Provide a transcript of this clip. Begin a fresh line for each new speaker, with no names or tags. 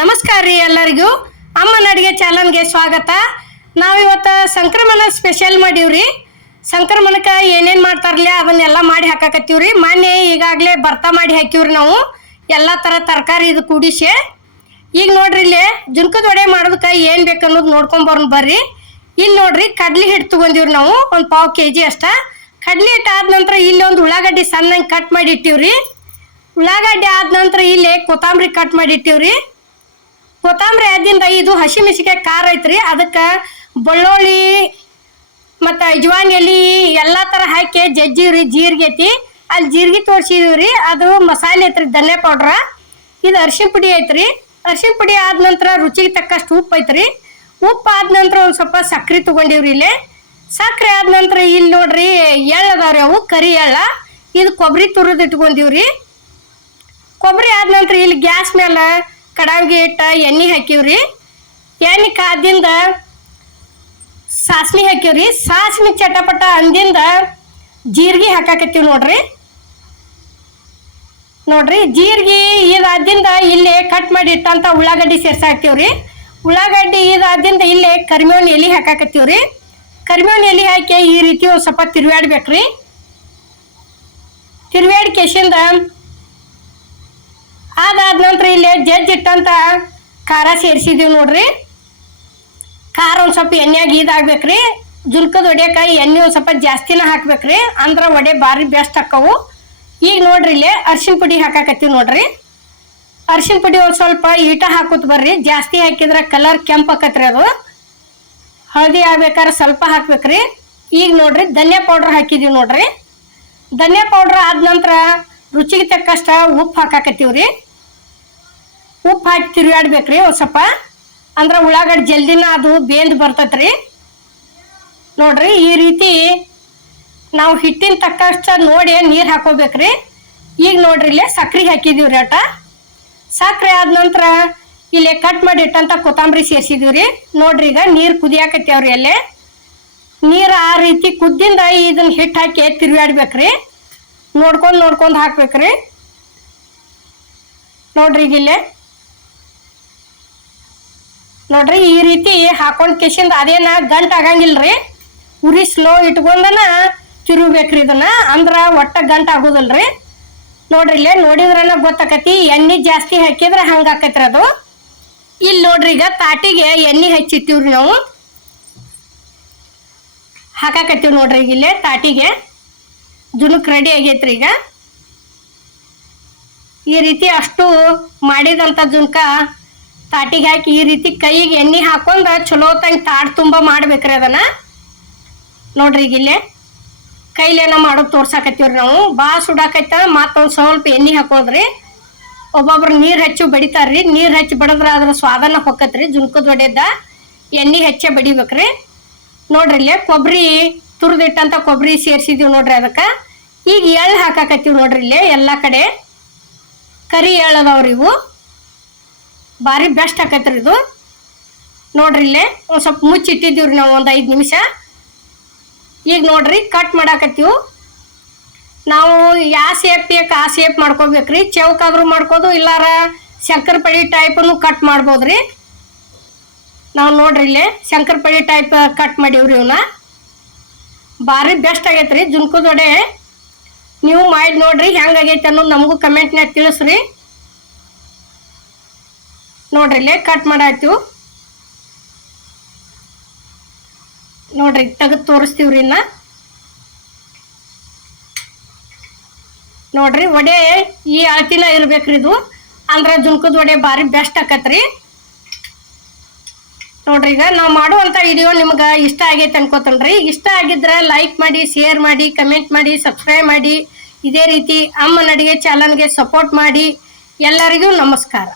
ನಮಸ್ಕಾರ ರೀ ಎಲ್ಲರಿಗೂ. ಅಮ್ಮನ ಅಡುಗೆ ಚಾನಲ್ಗೆ ಸ್ವಾಗತ. ನಾವಿವತ್ತು ಸಂಕ್ರಮಣ ಸ್ಪೆಷಲ್ ಮಾಡೀವ್ರಿ ಸಂಕ್ರಮಣಕ್ಕೆ ಏನೇನು ಮಾಡ್ತಾರಲ್ಲ ಅದನ್ನೆಲ್ಲ ಮಾಡಿ ಹಾಕಾಕತ್ತೀವ್ರಿ ಮೊನ್ನೆ ಈಗಾಗಲೇ ಭರ್ತಾ ಮಾಡಿ ಹಾಕಿವ್ರಿ ನಾವು. ಎಲ್ಲ ಥರ ತರಕಾರಿ ಇದು ಕೂಡಿಸಿ. ಈಗ ನೋಡ್ರಿ ಇಲ್ಲಿ ಜುನ್ಕದ ವಡೆ ಮಾಡೋದಕ್ಕೆ ಏನು ಬೇಕನ್ನೋದು ನೋಡ್ಕೊಂಬರೋಣ ಬರ್ರಿ. ಇಲ್ಲಿ ನೋಡ್ರಿ ಕಡ್ಲಿ ಹಿಟ್ಟು ತೊಗೊಂಡಿವ್ರಿ ನಾವು. ಒಂದು ಪಾವು ಕೆ ಜಿ ಅಷ್ಟ. ಕಡ್ಲಿ ಹಿಟ್ಟು ಆದ ನಂತರ ಇಲ್ಲಿ ಒಂದು ಉಳ್ಳಾಗಡ್ಡಿ ಸಣ್ಣಂಗೆ ಕಟ್ ಮಾಡಿ ಇಟ್ಟಿವ್ರಿ. ಉಳ್ಳಾಗಡ್ಡಿ ಆದ ನಂತರ ಇಲ್ಲಿ ಕೊತ್ತಂಬರಿ ಕಟ್ ಮಾಡಿ ಇಟ್ಟಿವ್ರಿ. ಕೊತ್ತಂಬರಿ ಆದಿಂದ ಇದು ಹಸಿಮೆಣಸಿಕಾಯಿ ಖಾರ ಐತ್ರಿ. ಅದಕ್ಕೆ ಬೆಳ್ಳುಳ್ಳಿ ಮತ್ತು ಅಜ್ವಾನ್ ಎಲೆ ಎಲ್ಲ ಥರ ಹಾಕಿ ಜಜ್ಜಿವ್ರಿ ಜೀರಿಗೆ ಐತಿ. ಅಲ್ಲಿ ಜೀರಿಗೆ ರೀ ಅದು ಮಸಾಲೆ ಐತ್ರಿ, ಧನ್ಯ ಪೌಡ್ರ ಇದು ಅರಿಶಿನ ಪುಡಿ ಐತ್ರಿ. ಅರಿಶಿನ ಪುಡಿ ಆದ ನಂತರ ರುಚಿಗೆ ತಕ್ಕಷ್ಟು ಉಪ್ಪು ಐತ್ರಿ. ಉಪ್ಪು ಆದ ನಂತರ ಒಂದು ಸ್ವಲ್ಪ ಸಕ್ಕರೆ ತೊಗೊಂಡಿವ್ರಿ ಇಲ್ಲಿ. ಸಕ್ಕರೆ ಆದ ನಂತರ ಇಲ್ಲಿ ನೋಡ್ರಿ ಎಳ್ಳು ಅದಾವ್ರಿ ಅವು, ಕರಿ ಎಳ್ಳ. ಇದು ಕೊಬ್ಬರಿ ತುರಿದು ಇಟ್ಕೊಂಡಿವ್ರಿ. ಕೊಬ್ಬರಿ ಆದ ನಂತರ ಇಲ್ಲಿ ಗ್ಯಾಸ್ ಮೇಲೆ ಕಡಾವಿಗೆ ಇಟ್ಟ ಎಣ್ಣೆ ಹಾಕಿವ್ರಿ. ಎಣ್ಣೆ ಕಾದಿಂದ ಸಾಸ್ಮಿ ಹಾಕಿವ್ರಿ. ಸಾಸ್ಮಿ ಚಟಪಟ ಅಂದಿಂದ ಜೀರಿಗೆ ಹಾಕಾಕತ್ತೀವಿ ನೋಡ್ರಿ. ನೋಡ್ರಿ, ಜೀರಿಗೆ ಇದಾದಿಂದ ಇಲ್ಲಿ ಕಟ್ ಮಾಡಿ ಇಟ್ಟಂತ ಉಳ್ಳಾಗಡ್ಡಿ ಸೇರ್ಸಾಕ್ತಿವ್ರಿ ಉಳ್ಳಾಗಡ್ಡಿ ಇದಾದಿಂದ ಇಲ್ಲಿ ಕರಿಮೇವಿನ ಎಲೆ ಹಾಕಾಕತ್ತೀವ್ರಿ. ಕರಿಮೇವಿನ ಎಲೆ ಹಾಕಿ ಈ ರೀತಿ ಒಂದು ಸ್ವಲ್ಪ ತಿರುವಾಡ್ಬೇಕ್ರಿ ತಿರುವಾಡಿ ಕೆಶಿಂದ ಅದಾದ ನಂತರ ಇಲ್ಲಿ ಜಜ್ಜ್ ಇಟ್ಟಂತ ಖಾರ ಸೇರಿಸಿದೀವಿ ನೋಡ್ರಿ. ಖಾರ ಒಂದು ಸ್ವಲ್ಪ ಎಣ್ಣೆಯಾಗ ಇದಾಗ್ಬೇಕ್ರಿ ಜುಲ್ಕದ ಒಡೆಯಕ ಎಣ್ಣೆ ಒಂದು ಸ್ವಲ್ಪ ಜಾಸ್ತಿನ ಹಾಕ್ಬೇಕ್ರಿ. ಅಂದ್ರೆ ವಡೆ ಭಾರಿ ಬೆಸ್ಟ್ ಹಾಕವು ಈಗ ನೋಡ್ರಿ ಇಲ್ಲಿ ಅರ್ಶಿನ ಪುಡಿ ಹಾಕಾಕತ್ತೀವಿ ನೋಡ್ರಿ. ಅರ್ಶಿನ ಪುಡಿ ಒಂದು ಸ್ವಲ್ಪ ಈಟ ಹಾಕೋತ್ ಬರ್ರಿ. ಜಾಸ್ತಿ ಹಾಕಿದ್ರೆ ಕಲರ್ ಕೆಂಪು ಹಾಕತ್ರಿ ಅದು. ಹಳದಿ ಆಗ್ಬೇಕಾದ್ರೆ ಸ್ವಲ್ಪ ಹಾಕ್ಬೇಕ್ರಿ. ಈಗ ನೋಡ್ರಿ ಧನಿಯಾ ಪೌಡ್ರ್ ಹಾಕಿದೀವಿ ನೋಡ್ರಿ. ಧನಿಯಾ ಪೌಡ್ರ್ ಆದ ನಂತರ ರುಚಿಗೆ ತಕ್ಕಷ್ಟ ಉಪ್ಪು ಹಾಕಾಕತ್ತೀವ್ರಿ. ಉಪ್ಪು ಹಾಕಿ ತಿರುಗಾಡ್ಬೇಕ್ರಿ ಒಂದು ಸ್ವಲ್ಪ. ಅಂದ್ರೆ ಉಳ್ಳಾಗಡ್ಡಿ ಜಲ್ದಿನ ಅದು ಬೇಂದ್ ಬರ್ತೈತ್ರಿ. ನೋಡ್ರಿ ಈ ರೀತಿ ನಾವು ಹಿಟ್ಟಿನ ತಕ್ಕಷ್ಟ ನೋಡಿ ನೀರು ಹಾಕೋಬೇಕ್ರಿ. ಈಗ ನೋಡ್ರಿ ಇಲ್ಲಿ ಸಕ್ಕರೆ ಹಾಕಿದೀವ್ರಿ ಆಟ ಸಕ್ರೆ ಆದ ನಂತರ ಇಲ್ಲಿ ಕಟ್ ಮಾಡಿ ಇಟ್ಟಂತ ಕೊತ್ತಂಬರಿ ಸೇರಿಸಿದೀವ್ರಿ. ನೋಡ್ರಿ ಈಗ ನೀರು ಕುದಿಯಾಕತ್ಯಾವ್ರಿ ಅಲ್ಲೇ ನೀರು ಆ ರೀತಿ ಕುದ್ದಿಂದ ಇದನ್ನ ಹಿಟ್ಟು ಹಾಕಿ ತಿರುಗಾಡ್ಬೇಕ್ರಿ. ನೋಡ್ಕೊಂಡು ನೋಡ್ಕೊಂಡು ಹಾಕ್ಬೇಕ್ರಿ. ನೋಡ್ರಿ ಈಗ ಇಲ್ಲೇ ನೋಡ್ರಿ, ಈ ರೀತಿ ಹಾಕೊಂಡ್ ಕೆಸಿಂದ ಅದೇನ ಗಂಟ್ ಆಗಂಗಿಲ್ರಿ? ಉರಿ ಸ್ಲೋ ಇಟ್ಕೊಂಡನ ತಿರುಗ್ಬೇಕ್ರಿ ಇದನ್ನ. ಅಂದ್ರ ಒಟ್ಟ ಗಂಟ್ ಆಗುದಿಲ್ರಿ. ನೋಡ್ರಿ, ಇಲ್ಲೇ ನೋಡಿದ್ರನ ಗೊತ್ತಾಕತಿ, ಎಣ್ಣೆ ಜಾಸ್ತಿ ಹಾಕಿದ್ರ ಹಂಗ ಆಕೈತ್ರಿ ಅದು. ಇಲ್ಲಿ ನೋಡ್ರಿ, ಈಗ ತಾಟಿಗೆ ಎಣ್ಣೆ ಹಚ್ಚಿಟ್ಟಿವ್ರಿ ನಾವು. ಹಾಕಾಕತ್ತೀವಿ ನೋಡ್ರಿ, ಈಗ ಇಲ್ಲೇ ತಾಟಿಗೆ. ಜುನಕ್ ರೆಡಿ ಆಗೈತ್ರಿ ಈಗ. ಈ ರೀತಿ ಅಷ್ಟು ಮಾಡಿದಂಥ ಜುನ್ಕ ತಾಟಿಗೆ ಹಾಕಿ ಈ ರೀತಿ ಕೈಗೆ ಎಣ್ಣೆ ಹಾಕೊಂಡು ಚಲೋ ತಂಗ ತಾಟ್ ತುಂಬ ಮಾಡ್ಬೇಕ್ರಿ ಅದನ್ನ. ನೋಡ್ರಿ ಈಗ ಇಲ್ಲೇ. ಕೈಲೇನ ಮಾಡೋದು ತೋರ್ಸಾಕತ್ತೀವ್ರಿ ನಾವು. ಬಾ ಸುಡಾಕೈತ ಮತ್ತೊಂದು ಸ್ವಲ್ಪ ಎಣ್ಣೆ ಹಾಕೋದ್ರಿ. ಒಬ್ಬೊಬ್ರು ನೀರು ಹಚ್ಚಿ ಬಡಿತಾರ್ರಿ. ನೀರು ಹಚ್ಚಿ ಬಡದ್ರ ಅದ್ರ ಸ್ವಾದನ ಹೊಕ್ಕತ್ರಿ. ಜುನ್ಕದ ಒಡೆದ ಎಣ್ಣೆ ಹೆಚ್ಚೆ ಬಡಿಬೇಕ್ರಿ. ನೋಡ್ರಿ ಇಲ್ಲೇ ಕೊಬ್ಬರಿ ತುರಿದಿಟ್ಟಂತ ಕೊಬ್ಬರಿ ಸೇರ್ಸಿದೀವಿ ನೋಡ್ರಿ ಅದಕ್ಕೆ. ಈಗ ಎಳ್ಳು ಹಾಕಾಕತ್ತೀವಿ ನೋಡ್ರಿ ಇಲ್ಲೇ ಎಲ್ಲ ಕಡೆ. ಕರಿ ಎಳ್ಳದವ್ರಿ ಇವು. ಭಾರಿ ಬೆಸ್ಟ್ ಆಕೈತ್ರಿ ಇದು. ನೋಡ್ರಿ ಇಲ್ಲೇ, ಒಂದು ಸ್ವಲ್ಪ ಮುಚ್ಚಿಟ್ಟಿದ್ದೀವ್ರಿ ನಾವು ಒಂದು ಐದು ನಿಮಿಷ. ಈಗ ನೋಡ್ರಿ ಕಟ್ ಮಾಡಾಕತ್ತೀವಿ. ನಾವು ಯಾವ ಸೇಪ್ ಬೇಕು ಆ ಸೇಪ್ ಮಾಡ್ಕೋಬೇಕ್ರಿ. ಚೌಕಾದ್ರೂ ಮಾಡ್ಕೋದು, ಇಲ್ಲಾರ ಶಂಕರ್ ಪಡಿ ಟೈಪನ್ನು ಕಟ್ ಮಾಡ್ಬೋದ್ರಿ. ನಾವು ನೋಡ್ರಿ ಇಲ್ಲಿ ಶಂಕರ್ ಪಡಿ ಟೈಪ್ ಕಟ್ ಮಾಡೀವ್ರಿ ಇವನ್ನ ಭಾರಿ ಬೆಸ್ಟ್ ಆಗೈತ್ರಿ ಜುನ್ಕದ ವಡೆ ನೀವು ಮಾಡಿ ನೋಡ್ರಿ ಹೆಂಗಾಗೈತೆ ಅನ್ನೋದು ನಮಗೂ ಕಮೆಂಟ್ನಾಗ ತಿಳಿಸ್ರಿ. ನೋಡ್ರಿ ಇಲ್ಲೇ ಕಟ್ ಮಾಡಾಯ್ತು. ನೋಡ್ರಿ, ತೆಗೆದು ತೋರಿಸ್ತೀವ್ರಿ ಇನ್ನ. ನೋಡ್ರಿ, ವಡೆ ಈ ಅಳತಿನ ಇರ್ಬೇಕ್ರಿ ಇದು. ಅಂದ್ರೆ ಜುನ್ಕದ ವಡೆ ಭಾರಿ ಬೆಸ್ಟ್ ಆಕತ್ರಿ. ನೋಡ್ರಿ, ಈಗ ನಾವು ಮಾಡುವಂತ ವಿಡಿಯೋ ನಿಮ್ಗೆ ಇಷ್ಟ ಆಗೈತೆ ಅನ್ಕೋತನ್ರಿ. ಇಷ್ಟ ಆಗಿದ್ರೆ ಲೈಕ್ ಮಾಡಿ ಶೇರ್ ಮಾಡಿ ಕಮೆಂಟ್ ಮಾಡಿ ಸಬ್ಸ್ಕ್ರೈಬ್ ಮಾಡಿ. ಇದೇ ರೀತಿ ಅಮ್ಮನ ಅಡುಗೆ ಚಾನಲ್ಗೆ ಸಪೋರ್ಟ್ ಮಾಡಿ. ಎಲ್ಲರಿಗೂ ನಮಸ್ಕಾರ.